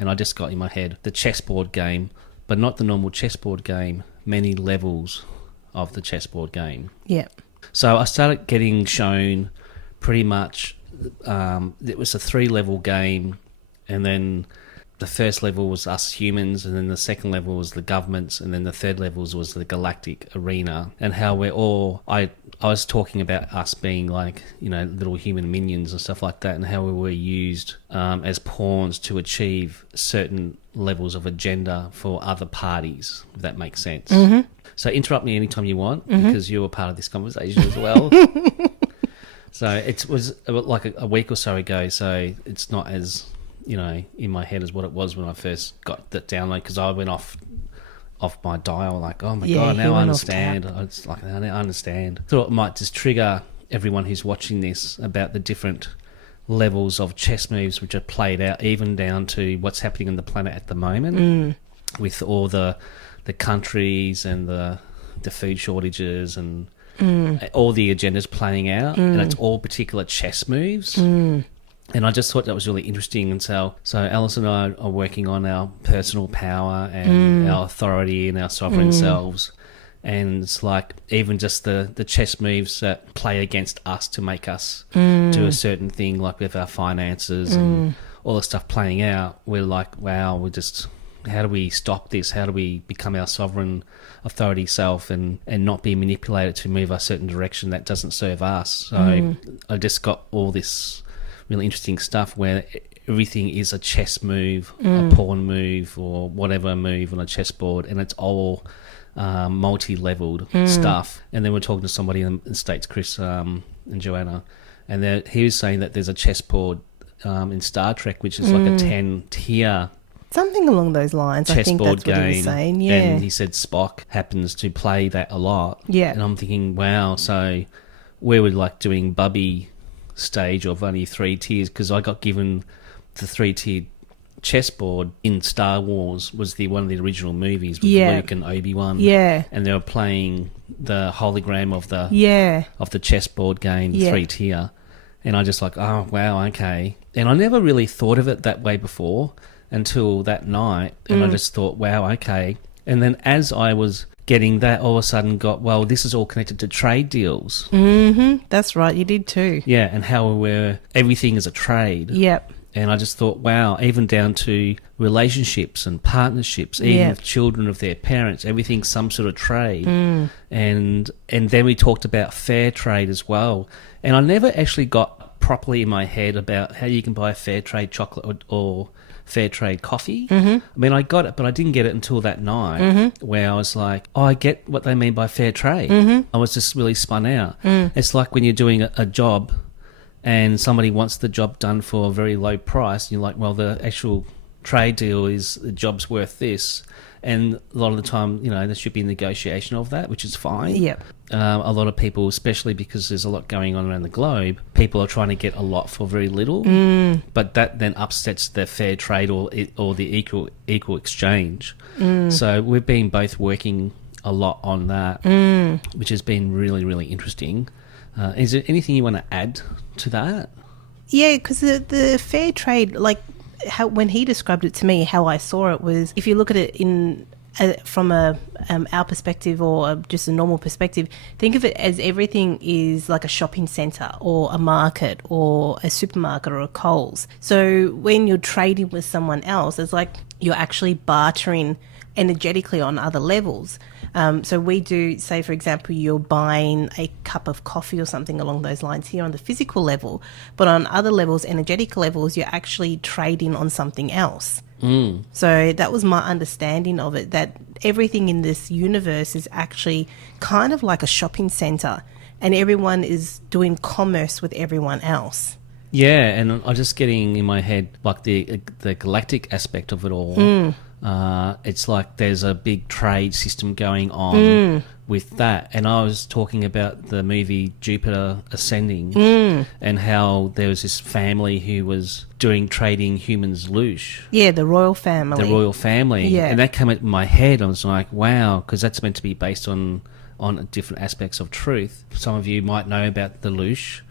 and I just got in my head the chessboard game, but not the normal chessboard game, many levels of the chessboard game. Yeah. So I started getting shown pretty much, it was a 3-level game, and then the first level was us humans, and then the second level was the governments, and then the third level was the galactic arena, and how we're all... I was talking about us being like, little human minions and stuff like that, and how we were used as pawns to achieve certain levels of agenda for other parties, if that makes sense. Mm-hmm. So interrupt me anytime you want, because you were part of this conversation as well. So it was like a week or so ago, so it's not as, in my head as what it was when I first got that download, because I went off my dial, like, oh my God, now I understand. It's like, now I understand. Thought it might just trigger everyone who's watching this about the different levels of chess moves which are played out, even down to what's happening on the planet at the moment with all the countries and the food shortages and all the agendas playing out, and it's all particular chess moves. And I just thought that was really interesting. And so Allison and I are working on our personal power and our authority and our sovereign selves. And it's like even just the chess moves that play against us to make us do a certain thing, like with our finances and all the stuff playing out. We're like, wow, how do we stop this? How do we become our sovereign authority self and not be manipulated to move a certain direction that doesn't serve us? So I just got all this really interesting stuff where everything is a chess move, a pawn move, or whatever move on a chessboard, and it's all multi-leveled stuff. And then we're talking to somebody in the States, Chris and Joanna, and he was saying that there's a chessboard in Star Trek, which is like a 10-tier something along those lines. I think that's what he was saying. Yeah, and he said Spock happens to play that a lot. Yeah, and I'm thinking, wow. So we were like doing Bubby stage of only 3 tiers, because I got given the 3-tiered chessboard in Star Wars was one of the original movies with Luke and Obi-Wan. Yeah, and they were playing the hologram of the chessboard game 3-tier, and I just like, oh wow, okay. And I never really thought of it that way before until that night, and I just thought, wow, okay. And then as I was getting that, all of a sudden well, this is all connected to trade deals. Mm-hmm. That's right, you did too. Yeah, and how everything is a trade. Yep. And I just thought, wow, even down to relationships and partnerships, even with children of their parents, everything's some sort of trade. And then we talked about fair trade as well. And I never actually got properly in my head about how you can buy fair trade chocolate or fair trade coffee. I mean, I got it, but I didn't get it until that night where I was like, oh, I get what they mean by fair trade. I was just really spun out. It's like when you're doing a job and somebody wants the job done for a very low price, and you're like, well, the actual trade deal is the job's worth this. And a lot of the time, there should be a negotiation of that, which is fine. Yep. A lot of people, especially because there's a lot going on around the globe, people are trying to get a lot for very little, but that then upsets the fair trade or the equal exchange. So we've been both working a lot on that, which has been really, really interesting. Is there anything you want to add to that? Yeah, because the fair trade, like, when he described it to me, how I saw it was, if you look at it from our perspective or just a normal perspective, think of it as everything is like a shopping centre or a market or a supermarket or a Coles. So when you're trading with someone else, it's like you're actually bartering energetically on other levels. So we do, say, for example, you're buying a cup of coffee or something along those lines here on the physical level, but on other levels, energetic levels, you're actually trading on something else. So that was my understanding of it, that everything in this universe is actually kind of like a shopping centre, and everyone is doing commerce with everyone else. Yeah, and I'm just getting in my head like the galactic aspect of it all. It's like there's a big trade system going on with that. And I was talking about the movie Jupiter Ascending and how there was this family who was doing trading humans loose. Yeah, the royal family. The royal family. Yeah. And that came into my head. I was like, wow, because that's meant to be based on different aspects of truth. Some of you might know about the Loosh.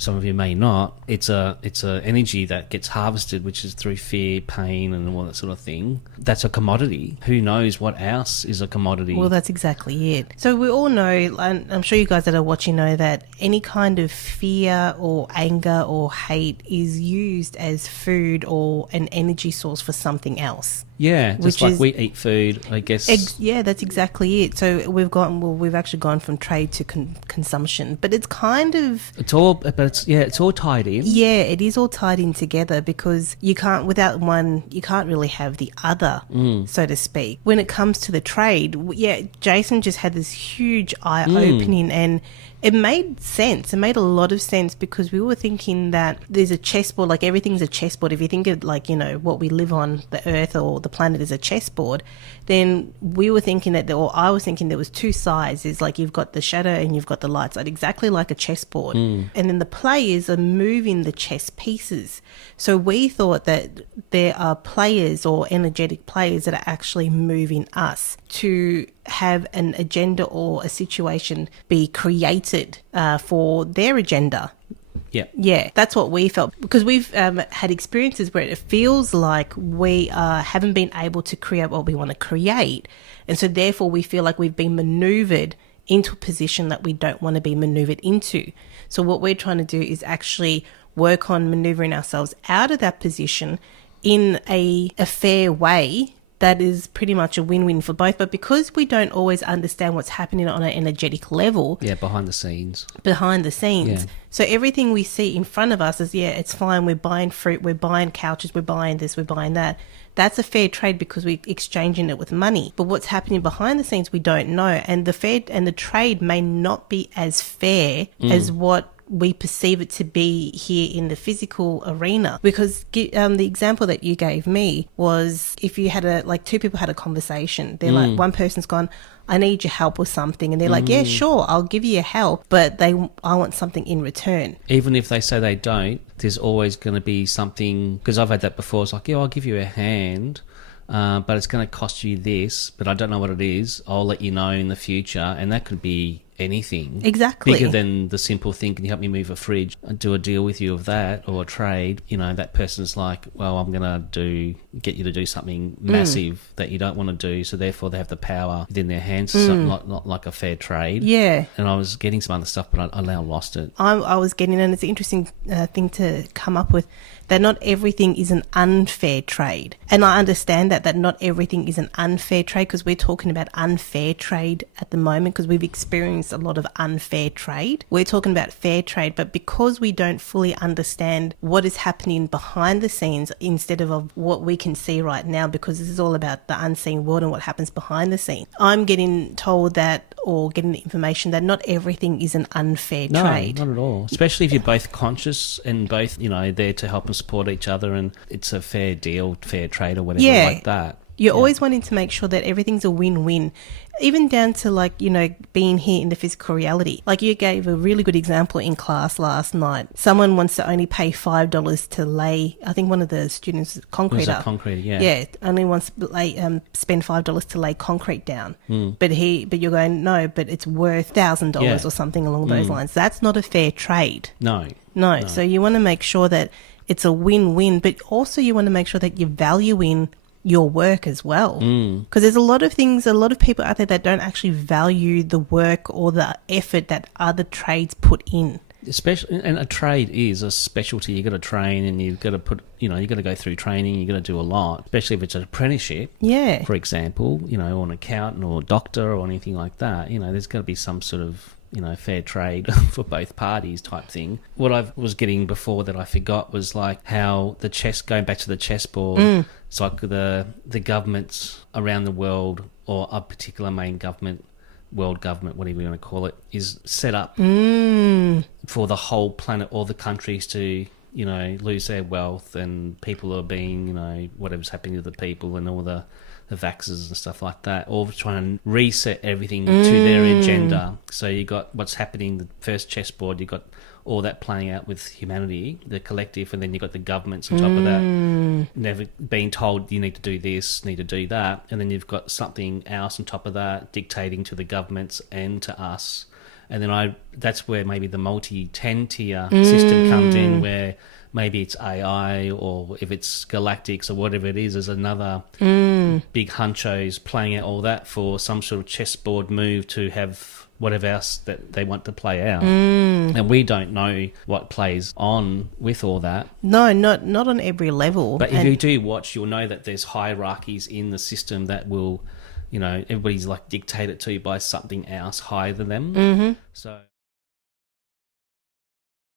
some of you may not. It's a energy that gets harvested, which is through fear, pain, and all that sort of thing. That's a commodity. Who knows what else is a commodity? Well, that's exactly it. So we all know, and I'm sure you guys that are watching know, that any kind of fear or anger or hate is used as food or an energy source for something else. Yeah, just like we eat food, I guess. Yeah, that's exactly it. So we've actually gone from trade to consumption, but it's kind of... It's all tied in. Yeah, it is all tied in together, because without one, you can't really have the other, so to speak. When it comes to the trade, Jayson just had this huge eye-opening, and it made sense. It made a lot of sense, because we were thinking that there's a chessboard, like everything's a chessboard. If you think of, like, what we live on, the earth or the planet is a chessboard, then we were thinking or I was thinking there was two sides. It's like you've got the shadow and you've got the light side, exactly like a chessboard. And then the players are moving the chess pieces. So we thought that there are players or energetic players that are actually moving us to have an agenda or a situation be created for their agenda. Yeah, that's what we felt, because we've had experiences where it feels like we haven't been able to create what we want to create, and so therefore we feel like we've been maneuvered into a position that we don't want to be maneuvered into. So what we're trying to do is actually work on maneuvering ourselves out of that position in a fair way that is pretty much a win-win for both. But because we don't always understand what's happening on an energetic level... Yeah, behind the scenes. Yeah. So everything we see in front of us is, it's fine, we're buying fruit, we're buying couches, we're buying this, we're buying that. That's a fair trade because we're exchanging it with money. But what's happening behind the scenes, we don't know. And the trade may not be as fair as what we perceive it to be here in the physical arena. Because the example that you gave me was, if you had two people had a conversation, they're like, one person's gone, I need your help with something, and they're like, yeah, sure, I'll give you your help, but I want something in return. Even if they say they don't, there's always going to be something, because I've had that before. It's like, yeah, I'll give you a hand, but it's going to cost you this, but I don't know what it is. I'll let you know in the future, and that could be anything. Exactly. Bigger than the simple thing, can you help me move a fridge? I do a deal with you of that, or a trade. That person's like, well, I'm going to get you to do something massive that you don't want to do, so therefore they have the power within their hands, something not like a fair trade. Yeah. And I was getting some other stuff, but I now lost it. I was getting, and it's an interesting thing to come up with, that not everything is an unfair trade. And I understand that not everything is an unfair trade, because we're talking about unfair trade at the moment, because we've experienced a lot of unfair trade. We're talking about fair trade, but because we don't fully understand what is happening behind the scenes instead of what we can see right now, because this is all about the unseen world and what happens behind the scenes, I'm getting told that, or getting the information that not everything is an unfair trade. No, not at all. Especially if you're both conscious and both, there to help and support each other, and it's a fair deal, fair trade or whatever like that. You're always wanting to make sure that everything's a win-win, even down to being here in the physical reality. Like you gave a really good example in class last night. Someone wants to only pay $5 to lay, I think one of the students, concreter. Yeah, only wants to spend $5 to lay concrete down. But you're going, no, but it's worth $1,000 or something along those lines. That's not a fair trade. No. So you want to make sure that it's a win-win, but also you want to make sure that you're valuing your work as well, because there's a lot of people out there that don't actually value the work or the effort that other trades put in. Especially, and a trade is a specialty. You got to train, and you've got to put, you got to go through training. You got to do a lot, especially if it's an apprenticeship. Yeah. For example, or an accountant or a doctor or anything like that. There's got to be some sort of fair trade for both parties type thing. What I was getting before that I forgot was like how going back to the chessboard, it's like the governments around the world, or a particular main government, world government, whatever you want to call it, is set up for the whole planet, all the countries to, lose their wealth, and people are being, whatever's happening to the people, and all the vaxxers and stuff like that, all trying to reset everything to their agenda. So you got what's happening, the first chessboard, you got all that playing out with humanity, the collective, and then you got the governments on top of that, never being told you need to do this, need to do that, and then you've got something else on top of that dictating to the governments and to us. And then that's where maybe the multi-10 tier system comes in, where maybe it's AI, or if it's Galactics or whatever it is, there's another big hunchos playing out all that for some sort of chessboard move to have whatever else that they want to play out. And we don't know what plays on with all that. No, not on every level. But if you do watch, you'll know that there's hierarchies in the system that will, everybody's like dictated to by something else higher than them. So